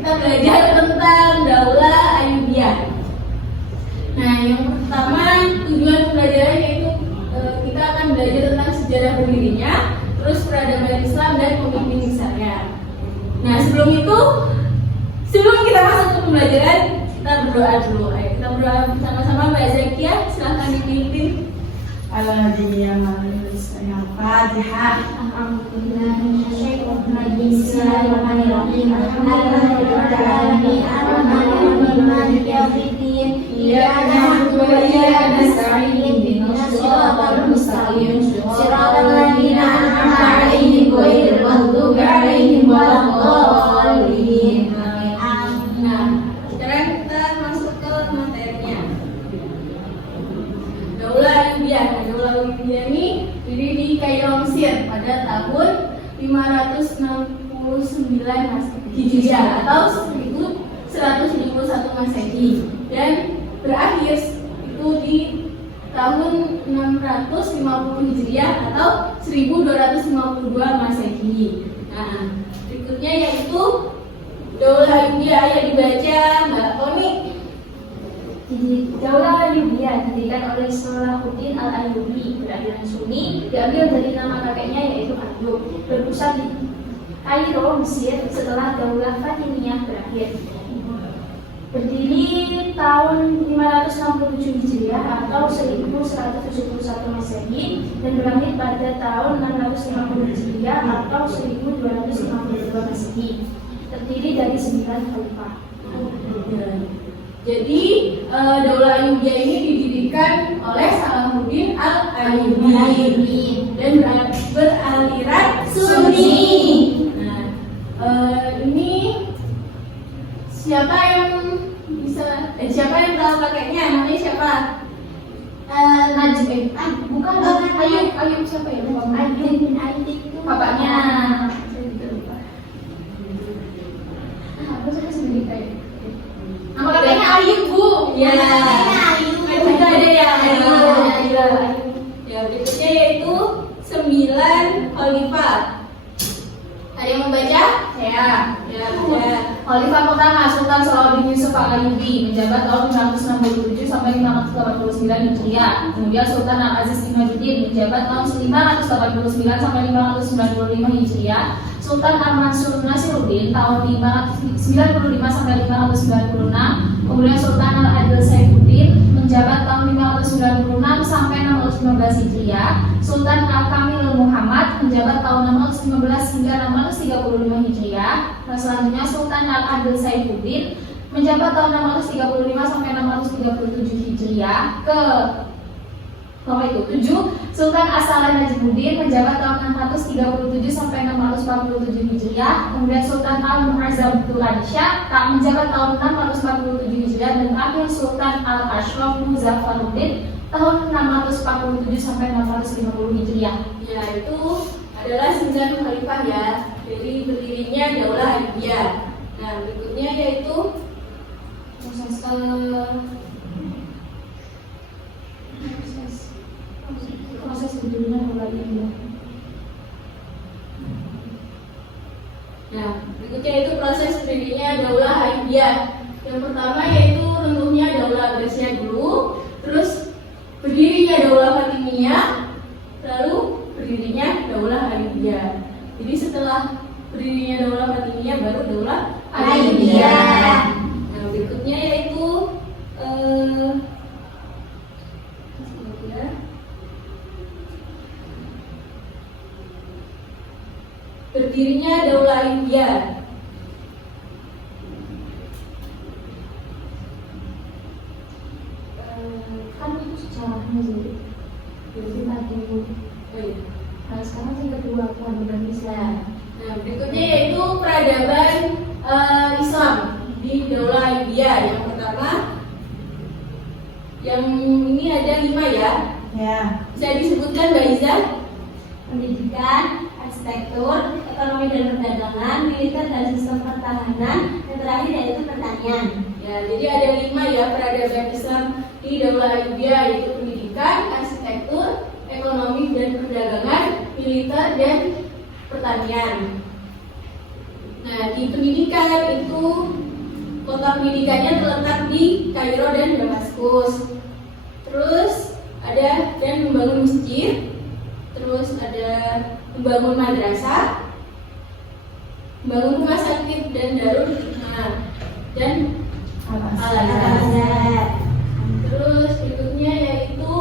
kita belajar tentang Daulah Ayyubiyah. Nah, yang pertama tujuan pembelajaran yaitu kita akan belajar tentang sejarah berdirinya, terus peradaban Islam dan pemimpin besarnya. Nah, sebelum kita masuk ke pembelajaran, kita berdoa dulu. Ayo kita berdoa bersama-sama. Mbak Zakia, silahkan dipimpin. Al-Fatihah. Daulah Ayyubiyah ini berdiri di Kairo, Mesir pada tahun 569 Hijriah atau 1171 Masehi dan berakhir itu di tahun 650 Hijriah atau 1252 Masehi. Nah, berikutnya yaitu Daulah Ayyubiyah. Ayo dibaca Mbak Toni. Daulah Ayyubiyah didirikan oleh Salahuddin Al-Ayyubi beraliran Sunni, diambil dari nama kakeknya yaitu Ayyub, berpusat di Kairo, Mesir setelah Daulah Fatimiyah berakhir. Berdiri tahun 567 Hijriah atau 1171 Masehi dan berakhir pada tahun 650 Hijriah atau 1252 Masehi. Terdiri dari 9 khalifah. Jadi Daulah Ayyubiyah ini didirikan oleh Salahuddin Al-Ayyubi dan beraliran Sunni. Nah, ini siapa yang tahu kakeknya? Namanya siapa? Najib. Bukan Ayyub siapa ya? Ayyub itu bapaknya. Aku suka sendiri kayak. Nama kakeknya Ayyub, Bu. Ya. Juga ada yang Ayyub. Ya, berikutnya yaitu 9 khalifah. Ada yang membaca? Saya. Ya. Khalifah pertama Sultan Salahuddin Yusuf Al-Ayyubi menjabat tahun 567 sampai 589 Hijriah. Kemudian Sultan Al-Aziz Imaduddin menjabat tahun 589 sampai 595 Hijriah. Sultan Al-Mansur Nasiruddin tahun 595 sampai 596. Kemudian Sultan Al-Adil Saifuddin menjabat tahun 596 sampai 615 Hijriah. Sultan Al-Kamil Muhammad menjabat tahun 615 hingga 635 Hijriah. Dan selanjutnya Sultan Al-Adil Saifuddin menjabat tahun 635 sampai 637 Hijriah. Nomor 7, Sultan As-Saleh Najimuddin menjabat tahun 637 sampai 647 Hijriah. Kemudian Sultan Al-Mu'azzam Tulansyah menjabat tahun 647 Hijriah dan akhir Sultan Al-Ashraf Muzaffaruddin tahun 647 sampai 650 Hijriah. Ya, itu adalah 9 khalifah ya. Jadi berdirinya Daulah Ayyubiyah. Nah, berikutnya yaitu proses berdirinya Daulah Ayyubiyah. Nah, berikutnya itu proses berdirinya Daulah Ayyubiyah. Yang pertama yaitu runtuhnya Daulah Abbasiyah dulu, terus berdirinya Daulah Fatimiyah, lalu berdirinya Daulah Ayyubiyah. Jadi setelah berdirinya Daulah Fatimiyah baru Daulah Ayyubiyah. Nah, berikutnya yaitu berdirinya Daulah Ayyubiyah. Kan itu sejarahnya jadi tadi. Nah, sekarang yang kedua peradaban Islam. Nah, berikutnya yaitu peradaban Islam di Daulah Ayyubiyah. Yang pertama, yang ini ada 5 ya. Ya. Bisa disebutkan Mbak Iza? Pendidikan, arsitektur, ekonomi dan perdagangan, militer dan sistem pertahanan, dan terakhir yaitu pertanian. Ya, jadi ada 5 ya peradaban Islam di Daulah Ayyubiyah, yaitu pendidikan, arsitektur, ekonomi dan perdagangan, militer dan pertanian. Nah, di pendidikan itu kota pendidikannya terletak di Kairo dan Damaskus. Terus ada dan membangun masjid, terus ada membangun madrasah, membangun rumah sakit dan darul hikmah dan al-azhar. Terus berikutnya yaitu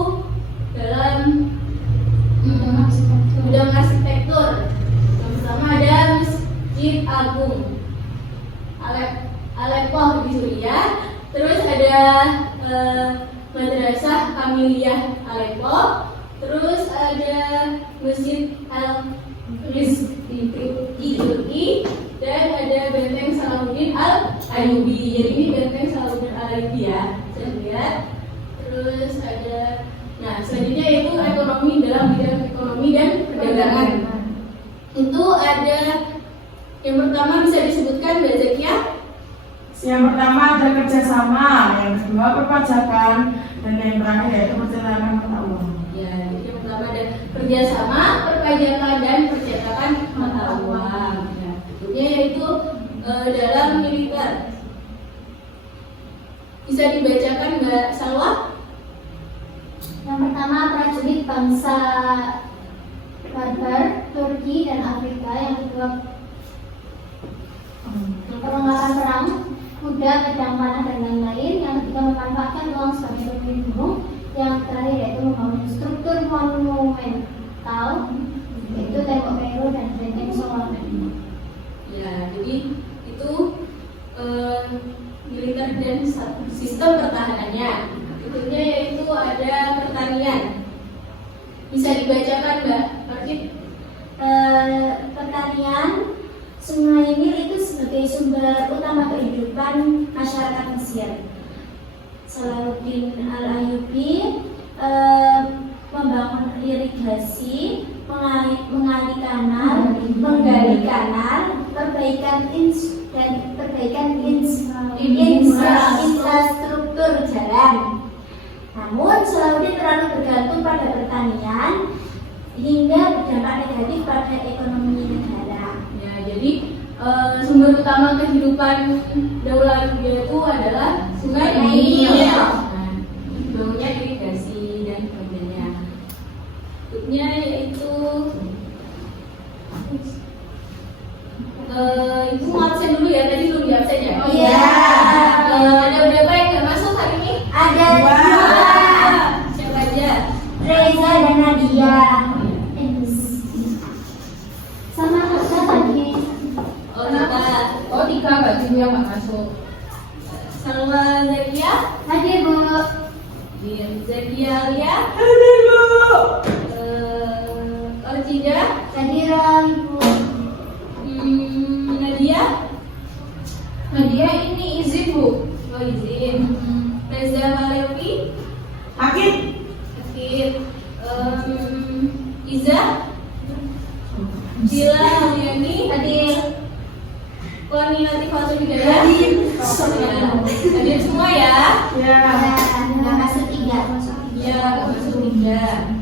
dalam bidang arsitektur. Yang pertama ada Masjid Agung Aleppo di Suriah. Terus ada Madrasah Kamiliyah Aleppo. Terus ada Masjid Al-Rizq di Turki. Dan ada Benteng Salahuddin Al-Ayyubi. Jadi ini Benteng Salahuddin Al-Ayyubi ya. Saya lihat. Terus ada, nah selanjutnya yaitu ekonomi, dalam bidang ekonomi dan perdagangan. Itu ada yang pertama bisa disebutkan Mbak Zakia. Yang pertama ada kerjasama, yang kedua perpajakan, dan yang terakhir yaitu percetakan mata uang. Ya, jadi yang pertama ada kerjasama, perpajakan dan percetakan mata uang. Ya, berikutnya yaitu dalam militer. Bisa dibacakan Mbak Salwa? Yang pertama prajurit bangsa Barbar, Turki dan Afrika. Yang kedua perlengkapan perang, kuda, pedang panah dan lain-lain. Yang ketiga memanfaatkan uang sebagai pelindung. Yang terakhir yaitu membangun struktur monumental, yaitu tembok Kairo dan benteng Solomon. Ya, jadi itu militer dan sistem pertahanannya. Berikutnya yaitu ada pertanian. Bisa dibacakan Mbak Markit? Pertanian, Sungai Nil itu sebagai sumber utama kehidupan masyarakat Mesir. Salahuddin Al-Ayyubi membangun irigasi, menggali kanal, menggali kanal, perbaikan infrastruktur jalan. Namun Salahuddin terlalu bergantung pada pertanian hingga berdampak negatif pada ekonomi negara. Ya, jadi sumber utama kehidupan Daulah Ayyubiyah itu adalah Sungai Nil. Nah, dibangunnya irigasi dan sebagainya. Berikutnya yaitu itu mau absen dulu ya, tadi belum di absen ya? Oh iya. Ada berapa yang nggak masuk hari ini? Ada Dua. dua, Siapa aja? Reza dan Nadia. Sama Kak tadi. Oh, Nita. Oh, Tika Mbak Jibu yang nggak masuk. Salwa Zakia. Hadir Bu. Zakia Alia. Hadir Bu. Orcida. Hadir Ibu. Nadia. Nadia ini izin Bu. Oh, izin. Reza Malevi. Akid. Akhir. Iza. Dila Mulyani. Hadir. Koni Latifah juga ya. Hadir semua ya. Ya. Nggak masuk tiga. Ya, masuk 3.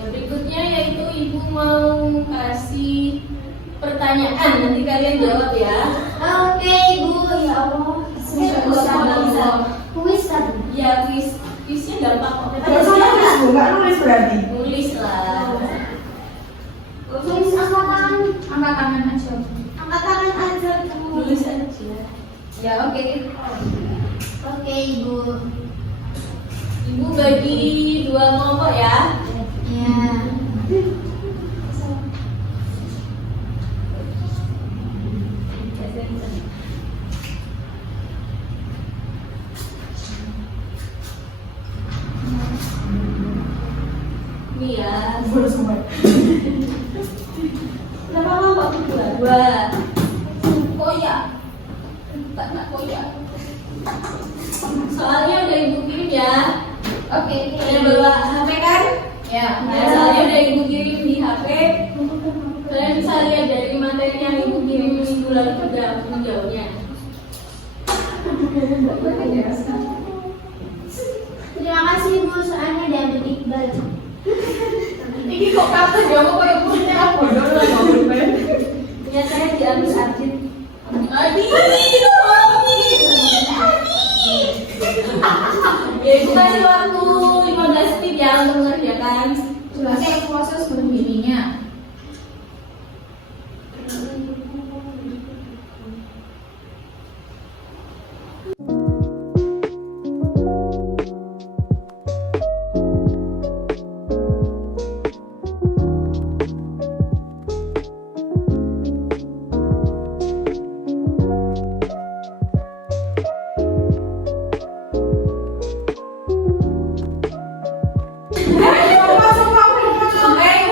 Yang berikutnya yaitu Ibu mau kasih pertanyaan, nanti kalian jawab ya. Oke Bu, ya Allah. Bisa. Kuis tadi. Ya, kuisnya gampang kok. Terus nulis Bu, nggak nulis berarti. Nulis lah. Kuis angkatan. Angkat tangan aja. Angkat tangan aja Bu. Nulis aja. Ya, oke. Oke Ibu. Ibu bagi 2 kelompok ya. Ya. Ini ya. Baru semua. Berapa kelompok? 2. Koyak. Tak koyak. Soalnya udah Ibu kirim ya. Oke. Kalian bawa HP kan? Ya. Nah, soalnya udah Ibu kirim di HP. Kalian bisa lihat dari materi yang Ibu kirim minggu lalu juga menjawabnya. Terima kasih Bu, soalnya dari Iqbal. Ini kok kata jawab kayak punya bodoh lah. Ini Ya saya diambil Arjit. Ya itu kasih waktu 15 menit ya untuk mengerjakan. Jelaskan proses berdirinya.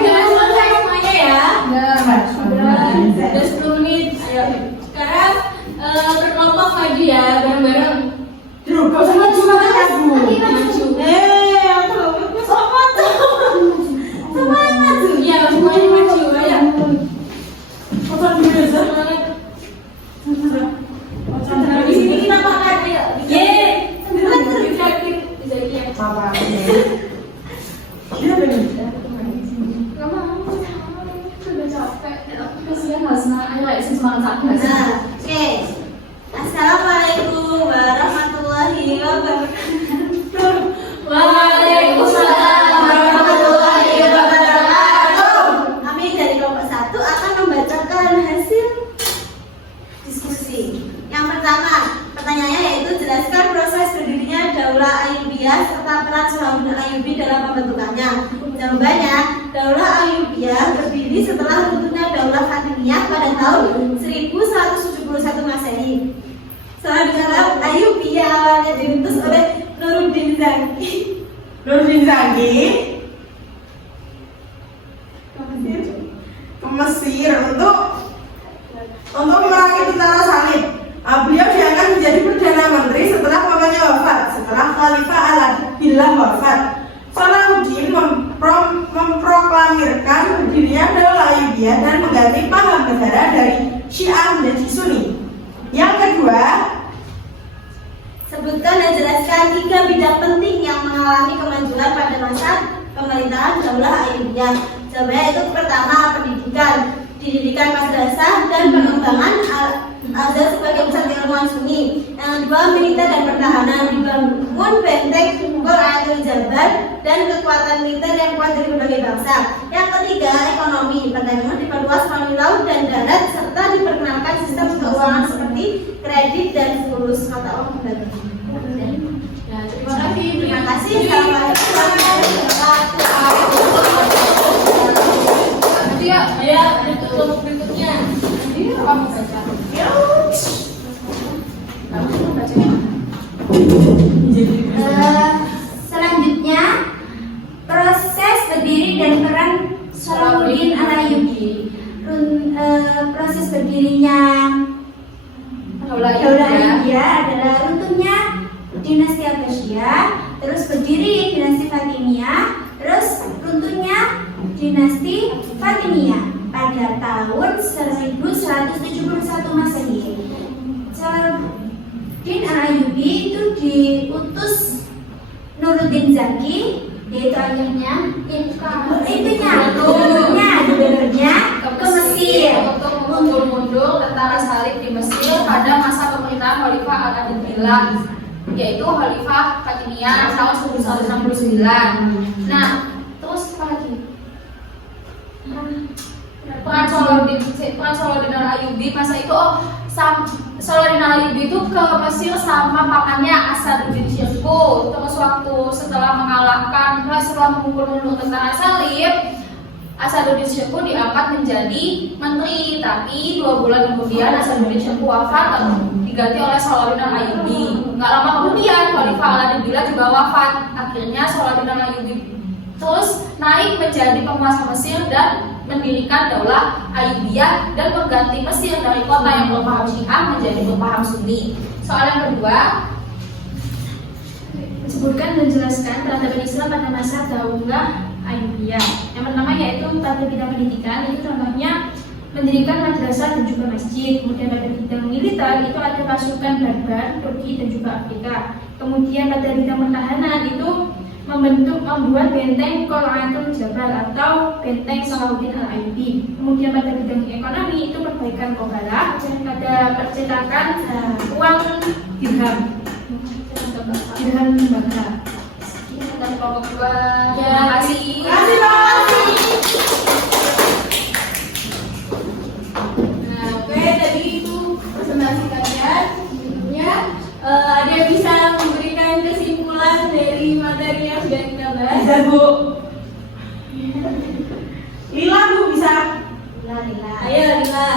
Jangan selesai semuanya ya. Ya. Udah 10 menit. Ayo. Sekarang berkelompok maju ya, bareng-bareng. Duh, kau sama cuma aku. Maju. Aku sama tuh. Iya, semuanya maju. Ayo. Kau dulu ya. Semangat. Di sini kita makan ya. Yeay. Bisa lihat. Papa. Iya benar. Gak mau. Sudah capek. Kasihan Hasna. Ayo lah, isi semangat aku. Nah, oke. Assalamualaikum warahmatullahi wabarakatuh. Waalaikumsalam warahmatullahi wabarakatuh. Kami dari kelompok 1 akan membacakan hasil diskusi. Yang pertama, pertanyaannya yaitu jelaskan proses berdirinya Daulah Ayyubiyah serta peran Salahuddin Ayyubi dalam pembentukannya. Jawabannya, Daulah Ayyubiyah berdiri setelah runtuhnya Daulah Fatimiyah pada tahun 1171 Masehi. Salahuddin Ayyubi awalnya dirintis oleh Nuruddin Zaki. Nuruddin Zaki ke Mesir untuk memerangi tentara salib. Beliau diangkat menjadi perdana menteri setelah pamannya wafat. Setelah Khalifah Al-Adillah wafat, Salahuddin memproklamirkan berdirinya Daulah Ayyubiyah dan mengganti paham negara dari Syiah menjadi Sunni. Yang kedua, Sebutkan dan jelaskan 3 bidang penting yang mengalami kemajuan pada masa pemerintahan Daulah Ayyubiyah. Jawabannya itu pertama, pendidikan madrasah dan pengembangan Al-Azhar sebagai pusat keilmuan Sunni. Yang kedua, militer dan pertahanan, dibangun benteng Qur'atul Jabar dan kekuatan militer yang kuat dari berbagai bangsa. Yang ketiga, ekonomi, perdagangan diperluas melalui laut dan darat serta diperkenalkan sistem keuangan seperti kredit dan fulus. Kata orang berbagi. Ya, terima kasih. Terima kasih. Assalamualaikum warahmatullahi wabarakatuh. Nanti ya. Ayo, untuk kelompok berikutnya. Ini kamu baca. Kamu baca. Selanjutnya, proses berdiri dan peran Salahuddin Al-Ayyubi. Proses berdirinya Daulah Daulah Ayyubiyah. Ayyubiyah adalah runtuhnya dinasti Abbasiyah, terus berdiri dinasti Fatimiyah, terus runtuhnya dinasti Fatimiyah pada tahun 1171 Masehi. Salahuddin Al-Ayyubi itu diutus Nuruddin Zaki, yaitu ayahnya, gubernurnya ke Mesir. Untuk mengundur tentara salib di Mesir pada masa pemerintahan Khalifah Al-Adillah, yaitu Khalifah Fatimiyah tahun 1169. Nah, terus apa lagi? Peran Salahuddin Al-Ayyubi masa itu, Salahuddin Al-Ayyubi itu ke Mesir sama pamannya Asaduddin Syirkuh. Terus waktu setelah mengumpul tentara salib, Asaduddin Syirkuh diangkat menjadi menteri, tapi 2 bulan kemudian Asaduddin Syirkuh wafat lalu diganti oleh Salahuddin Al-Ayyubi. Nggak lama kemudian Khalifah Al-Adillah juga wafat. Akhirnya Salahuddin Al-Ayyubi terus naik menjadi penguasa Mesir dan mendirikan Daulah Ayyubiyah dan mengganti Mesir dari kota yang berpaham Syiah menjadi berpaham Sunni. Soal yang kedua, sebutkan dan jelaskan peradaban Islam pada masa Daulah Ayyubiyah. Yang pertama yaitu pada bidang pendidikan, itu contohnya mendirikan madrasah dan juga masjid. Kemudian pada bidang militer itu ada pasukan Barbar, Turki dan juga Afrika. Kemudian pada bidang pertahanan itu membuat benteng Qol'atul Jabal atau benteng Salahuddin Al-Ayyubi. Kemudian pada bidang ekonomi itu perbaikan Qobalah, pada percetakan uang dirham lembaga. Dan pokok dua. Terima kasih. Terima kasih. Nah, oke, tadi itu presentasi kalian. Tentunya ada yang bisa memberikan kesimpulan dari materi yang sudah kita bahas. Bisa Bu. Lila Bu bisa. Ayo, Lila.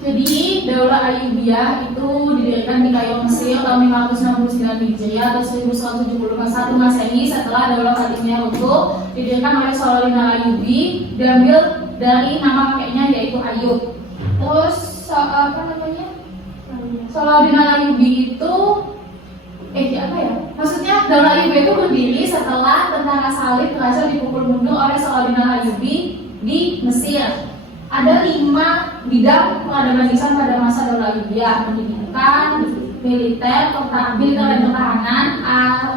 Jadi Daulah Ayyubiyah itu didirikan di Kairo, Mesir tahun 569 Hijriah atau 1171 Masehi setelah Daulah Fatimiyah runtuh. Didirikan oleh Salahuddin Al-Ayyubi, diambil dari nama kakeknya yaitu Ayyub. Terus Salahuddin Al-Ayyubi itu maksudnya Daulah Ayyubi itu berdiri setelah tentara salib berhasil dipukul mundur oleh Salahuddin Al-Ayyubi di Mesir. Ada 5 bidang peradaban lisan pada masa Daulah Ayyubiyah: pendidikan, militer, dan pertahanan,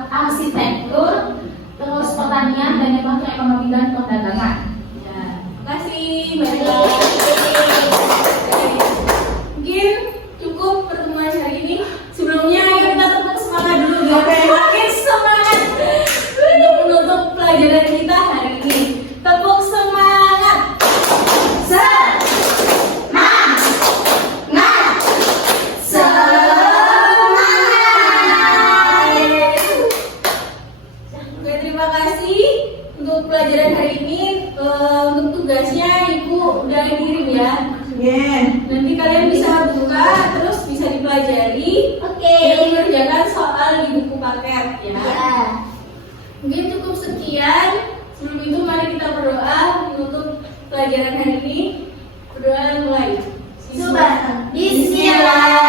arsitektur, terus pertanian, dan yang terakhir ekonomi dan perdagangan. Ya, terima kasih banyak. Mungkin cukup pertemuan hari ini. Sebelumnya ayo kita tepuk semangat dulu ya. Oke. Makin semangat untuk menutup pelajaran kita hari ini. Tepuk semangat. Oke, terima kasih untuk pelajaran hari ini. Untuk tugasnya Ibu udah kirim ya. Nanti kalian bisa buka terus bisa dipelajari. Dan mengerjakan soal di buku paket ya. Mungkin cukup sekian. Sebelum itu mari kita berdoa menutup pelajaran hari ini. Berdoa mulai. Bismillah.